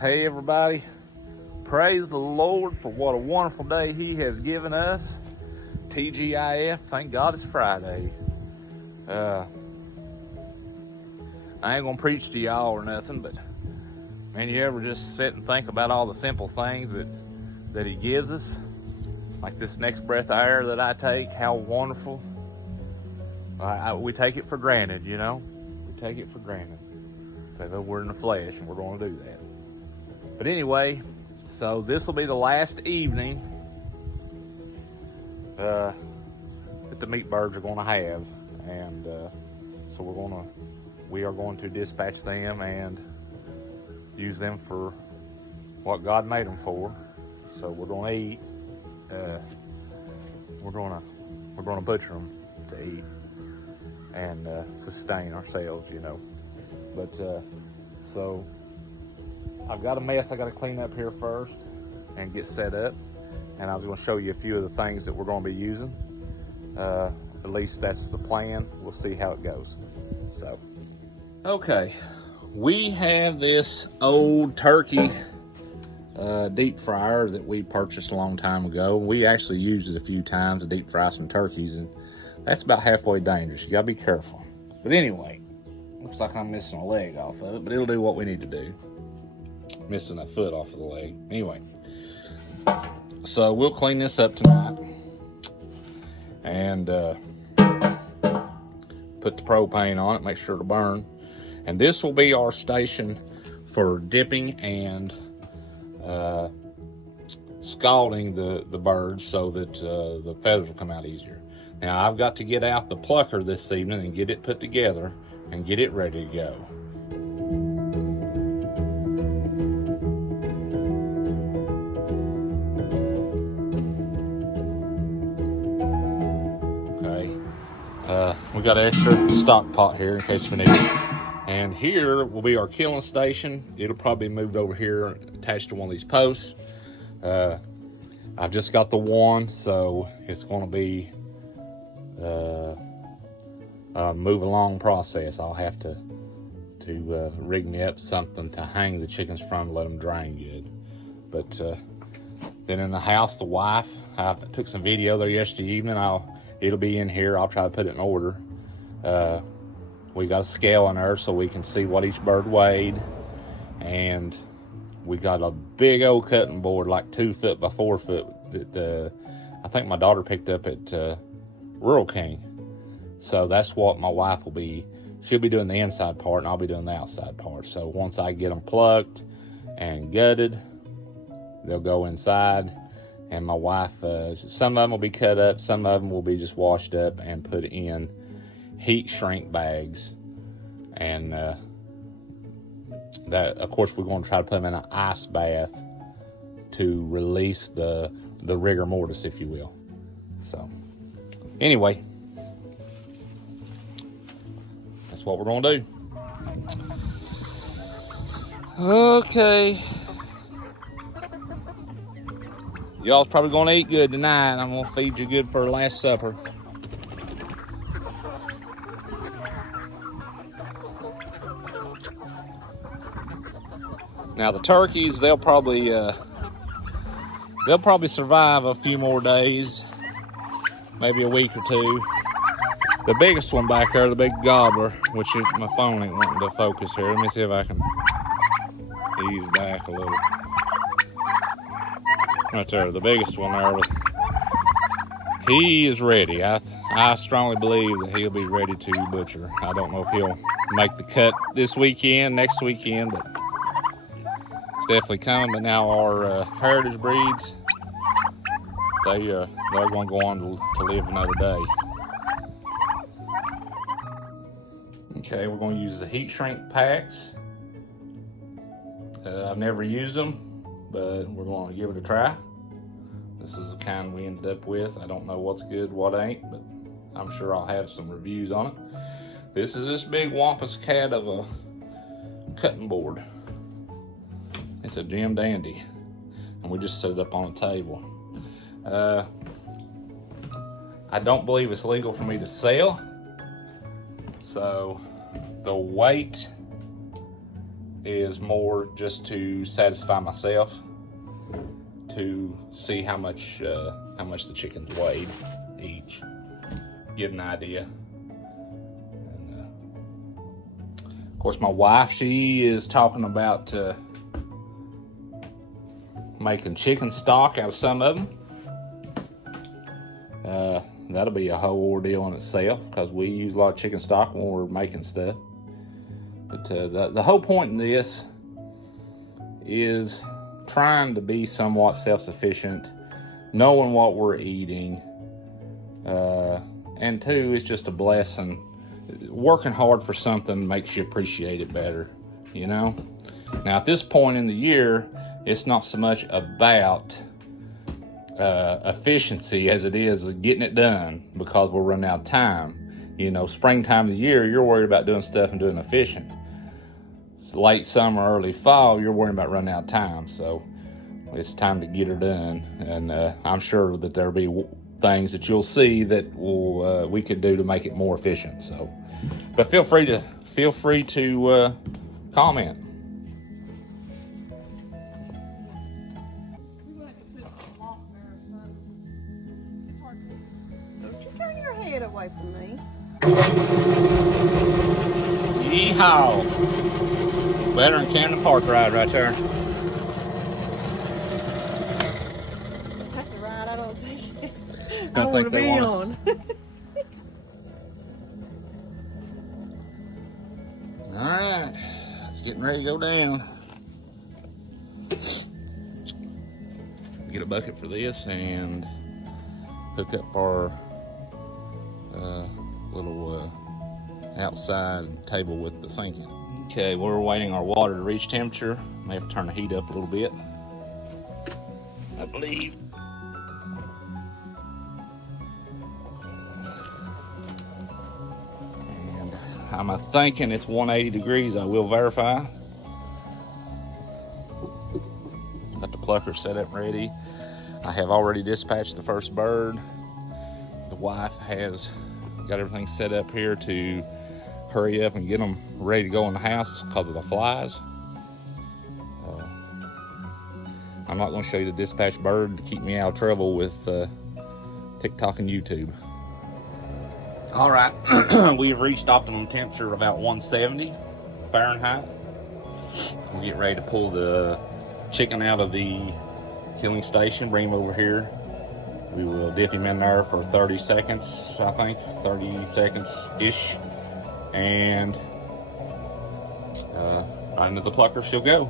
Hey everybody, praise the Lord for what a wonderful day He has given us. TGIF, thank God it's Friday. I ain't gonna preach to y'all or nothing, but man, you ever just sit and think about all the simple things that He gives us? Like this next breath of air that I take, how wonderful. We take it for granted, you know? We take it for granted. So we're in the flesh and we're gonna do that. But anyway, so this will be the last evening that the meat birds are going to have, and so we are going to dispatch them and use them for what God made them for. So we're going to eat. We're going to butcher them to eat and sustain ourselves, you know. But so. I've got a mess I got to clean up here first and get set up, and I was going to show you a few of the things that we're going to be using. At least that's the plan. We'll see how it goes. So, okay, we have this old turkey deep fryer that we purchased a long time ago. We actually used it a few times to deep fry some turkeys, and that's about halfway dangerous. You got to be careful. But anyway, looks like I'm missing a leg off of it, but it'll do what we need to do. Missing a foot off of the leg. Anyway, so we'll clean this up tonight and put the propane on it, make sure to burn. And this will be our station for dipping and scalding the birds so that the feathers will come out easier. Now I've got to get out the plucker this evening and get it put together and get it ready to go. We got an extra stock pot here in case we need it. And here will be our killing station. It'll probably be moved over here attached to one of these posts. I've just got the one, so it's going to be a move along process. I'll have to rig me up something to hang the chickens from to let them drain good. But then in the house, the wife, I took some video there yesterday evening. It'll be in here. I'll try to put it in order. We got a scale in there so we can see what each bird weighed. And we got a big old cutting board, like 2 foot by 4 foot, that I think my daughter picked up at Rural King. So that's what my wife will be. She'll be doing the inside part and I'll be doing the outside part. So once I get them plucked and gutted, they'll go inside. And my wife, some of them will be cut up, some of them will be just washed up and put in heat shrink bags. And that, of course, we're going to try to put them in an ice bath to release the rigor mortis, if you will. So, anyway, that's what we're going to do. Okay. Y'all's probably gonna eat good tonight. I'm gonna feed you good for last supper. Now the turkeys, they'll probably survive a few more days, maybe a week or two. The biggest one back there, the big gobbler, which my phone ain't wanting to focus here. Let me see if I can ease back a little. Right there, the biggest one there. He is ready. I strongly believe that he'll be ready to butcher. I don't know if he'll make the cut this weekend, next weekend, but it's definitely coming. But now our heritage breeds, they're going to go on to live another day. Okay, we're going to use the heat shrink packs. I've never used them, but we're going to give it a try. This is the kind we ended up with. I don't know what's good, what ain't, but I'm sure I'll have some reviews on it. This is this big wampus cat of a cutting board. It's a Jim Dandy, and we just set it up on a table. I don't believe it's legal for me to sell, so the weight is more just to satisfy myself, to see how much the chickens weighed each, get an idea. And, of course, my wife, she is talking about making chicken stock out of some of them. That'll be a whole ordeal in itself because we use a lot of chicken stock when we're making stuff. But the whole point in this is trying to be somewhat self-sufficient, knowing what we're eating, and two, it's just a blessing. Working hard for something makes you appreciate it better, you know? Now, at this point in the year, it's not so much about efficiency as it is getting it done, because we're running out of time. You know, springtime of the year, you're worried about doing stuff and doing efficient. It's late summer, early fall, you're worried about running out of time. So it's time to get her done. And I'm sure that there'll be things that you'll see that we could do to make it more efficient. So, but feel free to comment. Head away from me. Yeehaw! Better than Camden Park ride right there. That's a ride I don't think I want to be on. Alright, it's getting ready to go down. Get a bucket for this and hook up our little outside table with the sink in. Okay, we're waiting our water to reach temperature. May have to turn the heat up a little bit, I believe. And I'm thinking it's 180 degrees. I will verify. Got the plucker set up ready. I have already dispatched the first bird. The wife has got everything set up here to hurry up and get them ready to go in the house because of the flies. I'm not going to show you the dispatched bird to keep me out of trouble with TikTok and YouTube. All right, we've reached optimum temperature of about 170 Fahrenheit. We'll get ready to pull the chicken out of the killing station, bring him over here. We will dip him in there for 30 seconds, I think, 30 seconds-ish. And right into the plucker she'll go.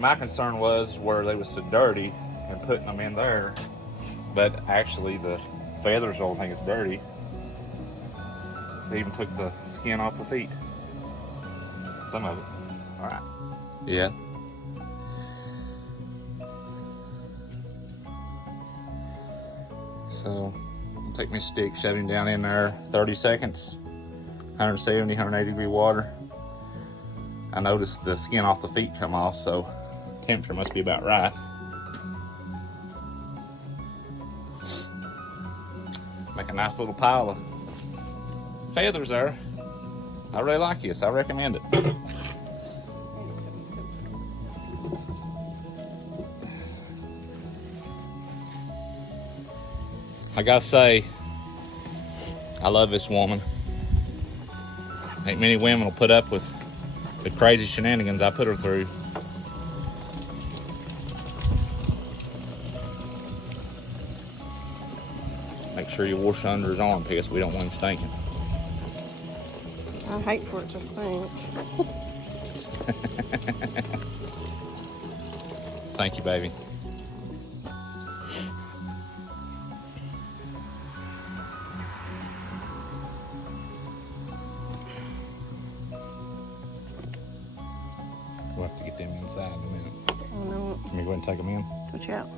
My concern was where they was so dirty and putting them in there, but actually the feathers don't think it's dirty. They even took the skin off the feet, some of it. All right. Yeah. So I'll take my stick, shove him down in there, 30 seconds, 170, 180 degree water. I noticed the skin off the feet come off, so temperature must be about right. Make a nice little pile of feathers there. I really like this. I recommend it. I gotta say, I love this woman. Ain't many women will put up with the crazy shenanigans I put her through. Make sure you wash under his armpits. We don't want him stinking. I hate for it to stink. Thank you, baby. We'll have to get them inside in a minute. I and take them in? Watch out.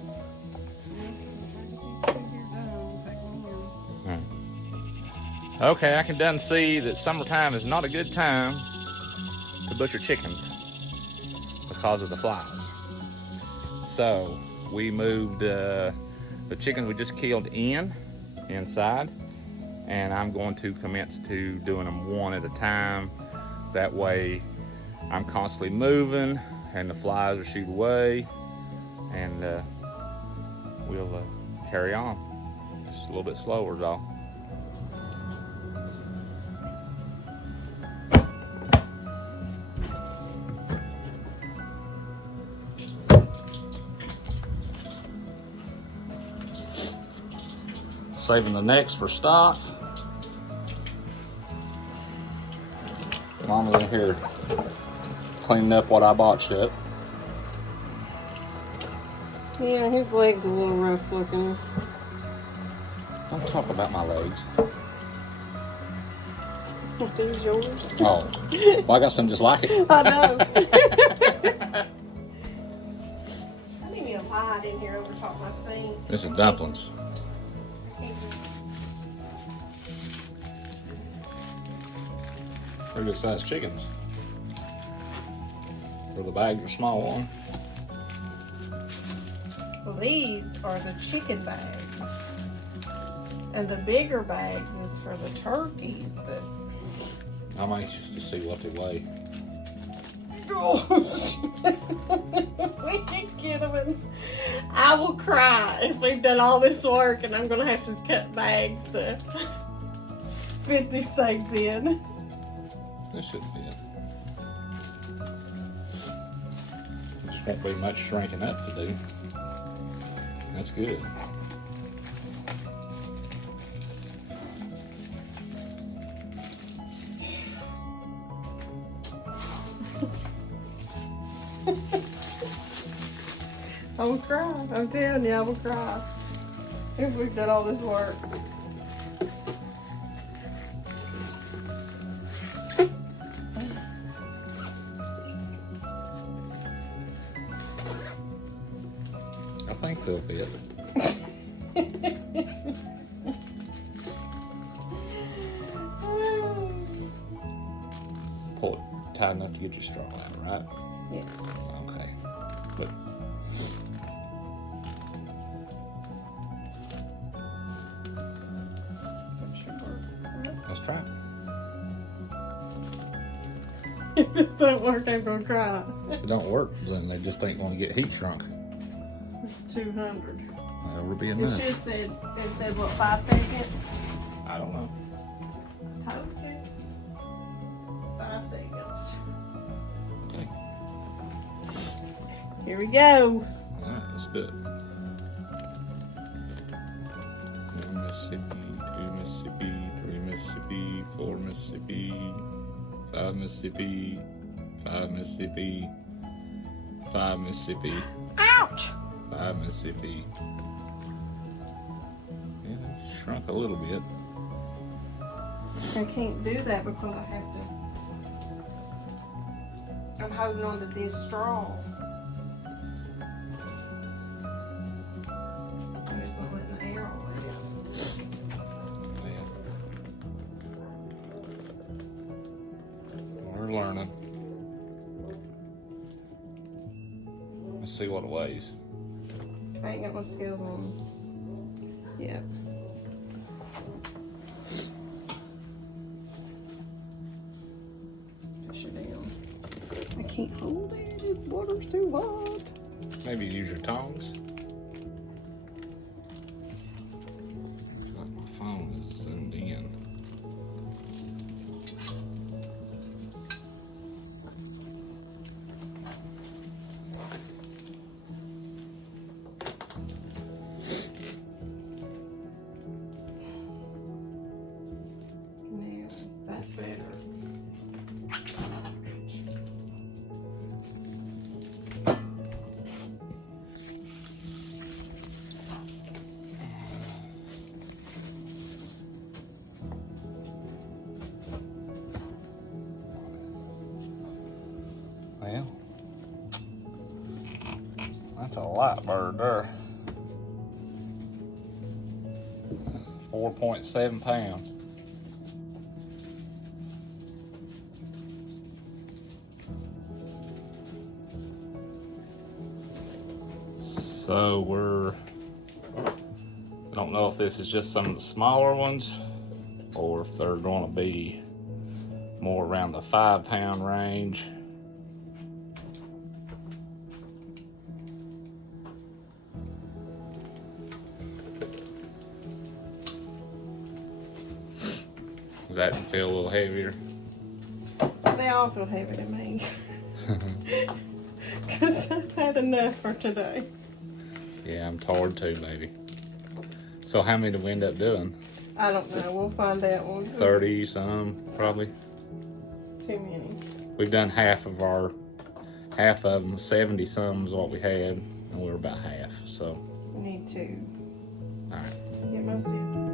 Okay, I can done see that summertime is not a good time to butcher chickens because of the flies. So we moved the chickens we just killed inside, and I'm going to commence to doing them one at a time. That way I'm constantly moving and the flies are shooed away, and we'll carry on. Just a little bit slower is all. Saving the necks for stock. Mama's in here cleaning up what I botched up. Yeah, his leg's a little rough looking. Don't talk about my legs. Are these yours? Oh, well, I got some just like it. I know. I didn't even hide in here over top my sink. This is dumplings. They're good sized chickens. For the bags are small one. Well, these are the chicken bags. And the bigger bags is for the turkeys, but I'm anxious to see what they weigh. gosh. We can get them in. I will cry if we've done all this work and I'm gonna have to cut bags to fit these things in. This should fit. There just won't be much shrinking up to do. That's good. I will cry. I'm telling you, I will cry if we've done all this work. I think they'll fit. Pull it tight enough to get your straw out, right? Yes. Okay. But let's try it. If this don't work, I'm gonna cry. If it don't work, then they just ain't going to get heat shrunk. It's 200. That would be It enough. should said, it said what, 5 seconds? I don't know. Hope it. 5 seconds. Okay. Here we go. All right, let's do it. 1 Mississippi, 2 Mississippi, 3 Mississippi, 4 Mississippi, 5 Mississippi, 5 Mississippi, 5 Mississippi, Ouch! 5 Mississippi. Yeah, it shrunk a little bit. I can't do that because I have to. I'm holding on to this straw. I'm just not letting the air all the way out. Yeah. We're learning. Let's see what it weighs. I ain't got my scales on. Yep. Push it down. I can't hold it. The water's too hot. Maybe use your tongs. My phone is zoomed in. Now, that's better. Well, that's all light bird there. 4.7 pounds. So I don't know if this is just some of the smaller ones or if they're going to be more around the 5 pound range. Does that feel a little heavier? They all feel heavy to me. Because I've had enough for today. Yeah, I'm tired too, baby. So how many do we end up doing? I don't know. We'll find out. 30 some, probably. Too many. We've done half of them. 70 some is what we had, and we're about half. So We need to all right. get my seat.